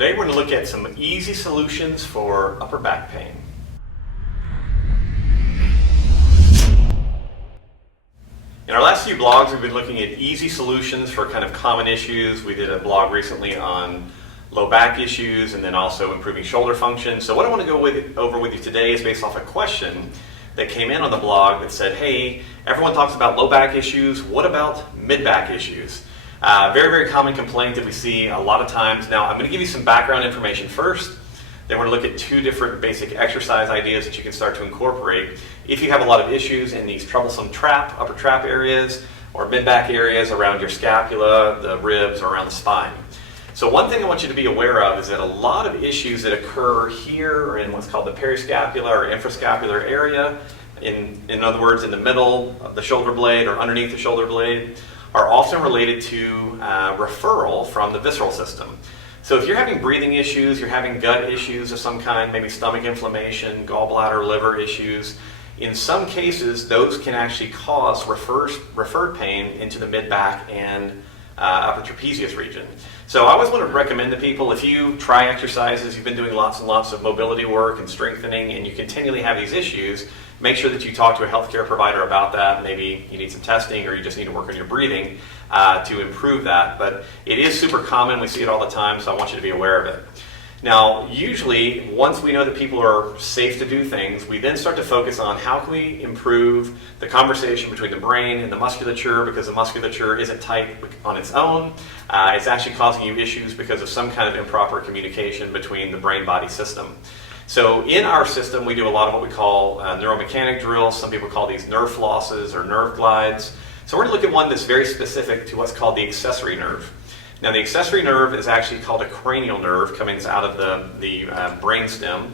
Today we're going to look at some easy solutions for upper back pain. In our last few blogs, we've been looking at easy solutions for kind of common issues. We did a blog recently on low back issues and then also improving shoulder function. So what I want to go over with you today is based off a question that came in on the blog that said, hey, everyone talks about low back issues. What about mid-back issues? Very, very common complaint that we see a lot of times. Now, I'm going to give you some background information first. Then we're going to look at two different basic exercise ideas that you can start to incorporate if you have a lot of issues in these troublesome upper trap areas or mid-back areas around your scapula, the ribs, or around the spine. So one thing I want you to be aware of is that a lot of issues that occur here or in what's called the periscapular or infrascapular area, in other words, in the middle of the shoulder blade or underneath the shoulder blade, are often related to referral from the visceral system. So if you're having breathing issues, you're having gut issues of some kind, maybe stomach inflammation, gallbladder, liver issues, in some cases those can actually cause referred pain into the mid-back and upper trapezius region. So I always want to recommend to people, if you try exercises, you've been doing lots and lots of mobility work and strengthening, and you continually have these issues, make sure that you talk to a healthcare provider about that. Maybe you need some testing or you just need to work on your breathing to improve that. But it is super common. We see it all the time, so I want you to be aware of it. Now, usually, once we know that people are safe to do things, we then start to focus on how can we improve the conversation between the brain and the musculature, because the musculature isn't tight on its own. It's actually causing you issues because of some kind of improper communication between the brain-body system. So in our system, we do a lot of what we call neuromechanic drills. Some people call these nerve flosses or nerve glides. So we're going to look at one that's very specific to what's called the accessory nerve. Now, the accessory nerve is actually called a cranial nerve, coming out of the brainstem.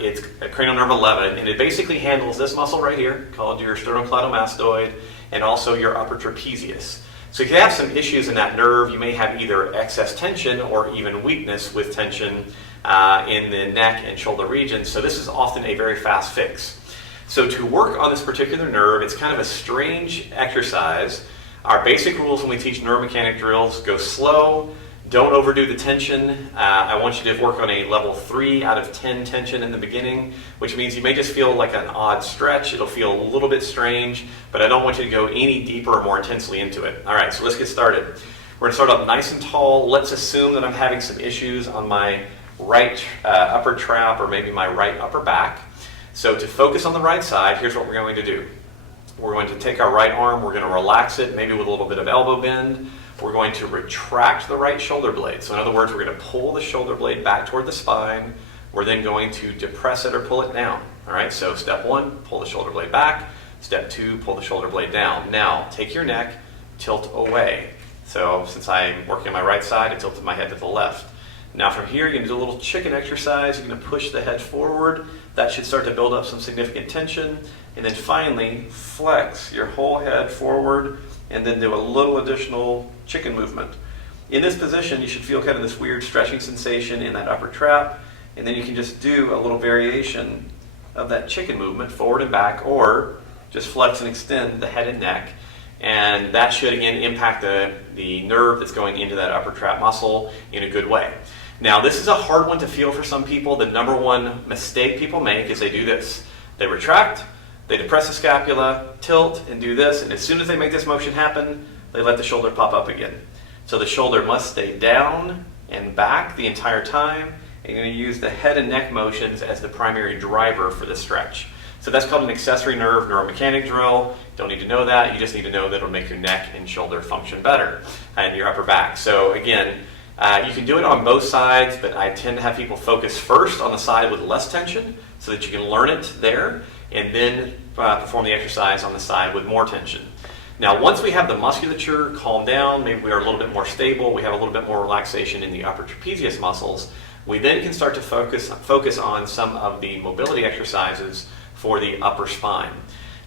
It's a cranial nerve 11, and it basically handles this muscle right here, called your sternocleidomastoid, and also your upper trapezius. So if you have some issues in that nerve, you may have either excess tension or even weakness with tension in the neck and shoulder region. So this is often a very fast fix. So to work on this particular nerve, it's kind of a strange exercise. Our basic rules when we teach neuromechanic drills: go slow, don't overdo the tension. I want you to work on a level 3 out of 10 tension in the beginning, which means you may just feel like an odd stretch. It'll feel a little bit strange, but I don't want you to go any deeper or more intensely into it. All right, so let's get started. We're going to start up nice and tall. Let's assume that I'm having some issues on my right upper trap or maybe my right upper back. So to focus on the right side, here's what we're going to do. We're going to take our right arm, we're going to relax it, maybe with a little bit of elbow bend. We're going to retract the right shoulder blade. So in other words, we're going to pull the shoulder blade back toward the spine. We're then going to depress it or pull it down. All right, so step 1, pull the shoulder blade back. Step 2, pull the shoulder blade down. Now, take your neck, tilt away. So since I'm working on my right side, I tilted my head to the left. Now from here, you're going to do a little chicken exercise. You're going to push the head forward. That should start to build up some significant tension. And then finally, flex your whole head forward and then do a little additional chicken movement. In this position, you should feel kind of this weird stretching sensation in that upper trap. And then you can just do a little variation of that chicken movement forward and back, or just flex and extend the head and neck. And that should, again, impact the nerve that's going into that upper trap muscle in a good way. Now, this is a hard one to feel for some people. The number one mistake people make is they do this. They retract, they depress the scapula, tilt, and do this. And as soon as they make this motion happen, they let the shoulder pop up again. So the shoulder must stay down and back the entire time. And you're going to use the head and neck motions as the primary driver for this stretch. So that's called an accessory nerve neuromechanic drill. Don't need to know that. You just need to know that it'll make your neck and shoulder function better and your upper back. So again, you can do it on both sides, but I tend to have people focus first on the side with less tension so that you can learn it there, and then perform the exercise on the side with more tension. Now, once we have the musculature calmed down, maybe we are a little bit more stable, we have a little bit more relaxation in the upper trapezius muscles, we then can start to focus on some of the mobility exercises for the upper spine.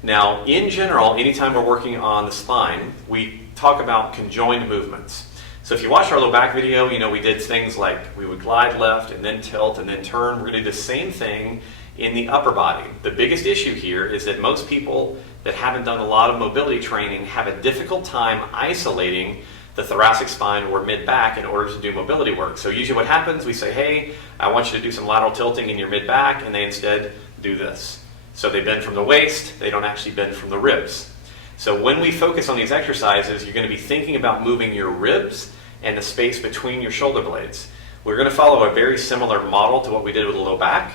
Now, in general, anytime we're working on the spine, we talk about conjoined movements. So if you watch our low back video, you know we did things like we would glide left and then tilt and then turn. We're going to do the same thing in the upper body. The biggest issue here is that most people that haven't done a lot of mobility training have a difficult time isolating the thoracic spine or mid-back in order to do mobility work. So usually what happens, we say, hey, I want you to do some lateral tilting in your mid-back, and they instead do this. So they bend from the waist, they don't actually bend from the ribs. So when we focus on these exercises, you're going to be thinking about moving your ribs and the space between your shoulder blades. We're going to follow a very similar model to what we did with the low back,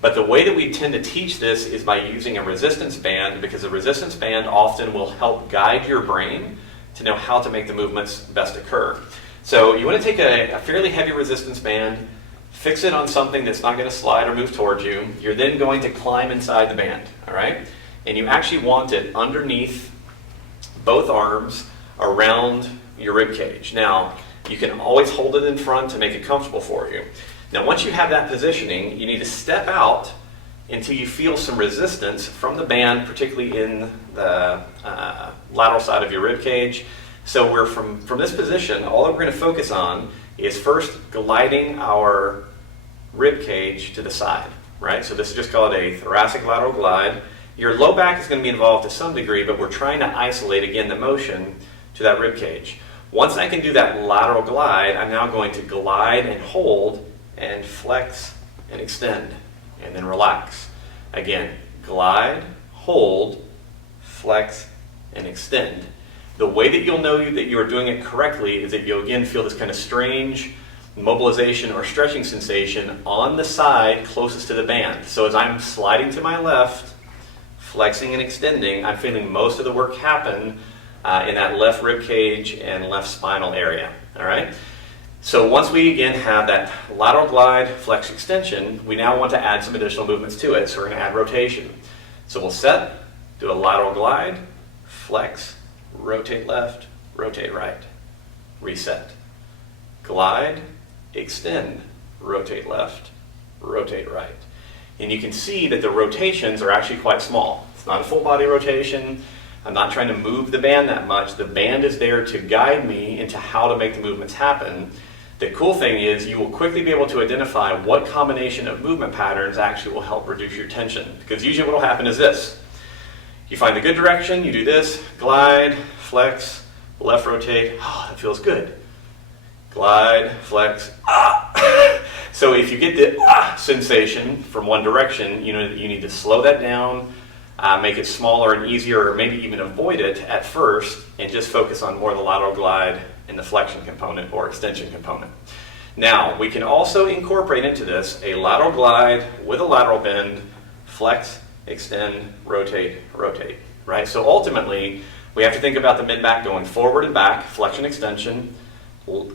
but the way that we tend to teach this is by using a resistance band, because a resistance band often will help guide your brain to know how to make the movements best occur. So you want to take a fairly heavy resistance band, fix it on something that's not going to slide or move towards you. You're then going to climb inside the band, all right? And you actually want it underneath both arms around your rib cage. Now, you can always hold it in front to make it comfortable for you. Now, once you have that positioning, you need to step out until you feel some resistance from the band, particularly in the lateral side of your rib cage. So we're from this position, all that we're going to focus on is first gliding our rib cage to the side, right? So this is just called a thoracic lateral glide. Your low back is going to be involved to some degree, but we're trying to isolate, again, the motion to that rib cage. Once I can do that lateral glide, I'm now going to glide and hold and flex and extend and then relax. Again, glide, hold, flex, and extend. The way that you'll know that you are doing it correctly is that you'll again feel this kind of strange mobilization or stretching sensation on the side closest to the band. So as I'm sliding to my left, flexing and extending, I'm feeling most of the work happen in that left rib cage and left spinal area, all right? So once we again have that lateral glide, flex, extension, we now want to add some additional movements to it. So we're going to add rotation. So we'll set, do a lateral glide, flex, rotate left, rotate right, reset. Glide, extend, rotate left, rotate right. And you can see that the rotations are actually quite small. It's not a full body rotation. I'm not trying to move the band that much. The band is there to guide me into how to make the movements happen. The cool thing is you will quickly be able to identify what combination of movement patterns actually will help reduce your tension. Because usually what will happen is this. You find the good direction, you do this, glide, flex, left rotate, that feels good. Glide, flex, So if you get the sensation from one direction, you know that you need to slow that down, make it smaller and easier, or maybe even avoid it at first, and just focus on more of the lateral glide and the flexion component or extension component. Now, we can also incorporate into this a lateral glide with a lateral bend, flex, extend, rotate, rotate, right? So ultimately, we have to think about the mid-back going forward and back, flexion, extension,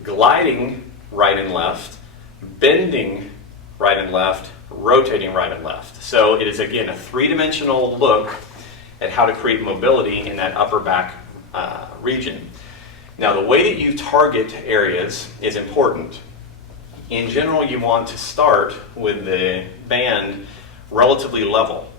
gliding right and left, bending right and left, rotating right and left. So it is, again, a three-dimensional look at how to create mobility in that upper back region. Now, the way that you target areas is important. In general, you want to start with the band relatively level.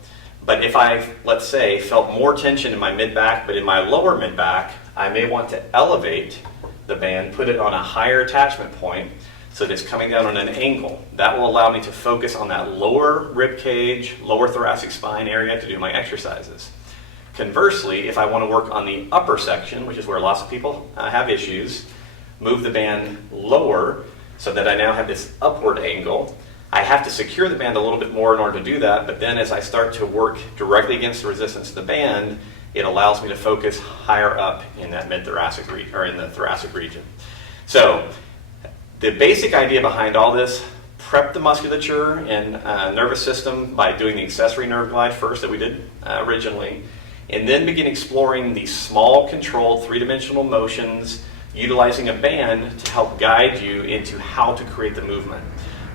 But if I, let's say, felt more tension in my mid-back, but in my lower mid-back, I may want to elevate the band, put it on a higher attachment point so that it's coming down on an angle. That will allow me to focus on that lower rib cage, lower thoracic spine area to do my exercises. Conversely, if I want to work on the upper section, which is where lots of people have issues, move the band lower so that I now have this upward angle. I have to secure the band a little bit more in order to do that, but then as I start to work directly against the resistance of the band, it allows me to focus higher up in that mid-thoracic region, or in the thoracic region. So the basic idea behind all this, prep the musculature and nervous system by doing the accessory nerve glide first that we did originally, and then begin exploring these small controlled three-dimensional motions utilizing a band to help guide you into how to create the movement.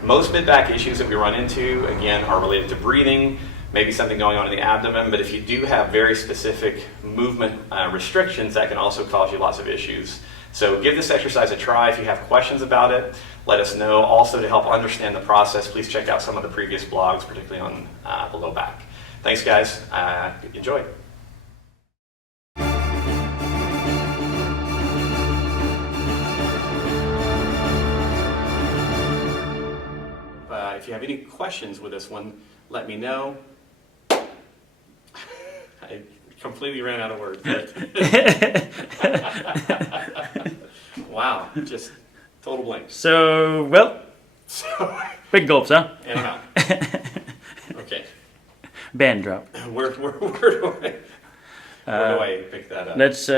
Most mid-back issues that we run into, again, are related to breathing, maybe something going on in the abdomen, but if you do have very specific movement restrictions, that can also cause you lots of issues. So give this exercise a try. If you have questions about it, let us know. Also, to help understand the process, please check out some of the previous blogs, particularly on the low back. Thanks, guys. Enjoy. If you have any questions with this one, let me know. I completely ran out of words. Wow, just total blanks. So, well, So, big gulps, huh? and I'm out. Okay. Band drop. Where do I pick that up? Let's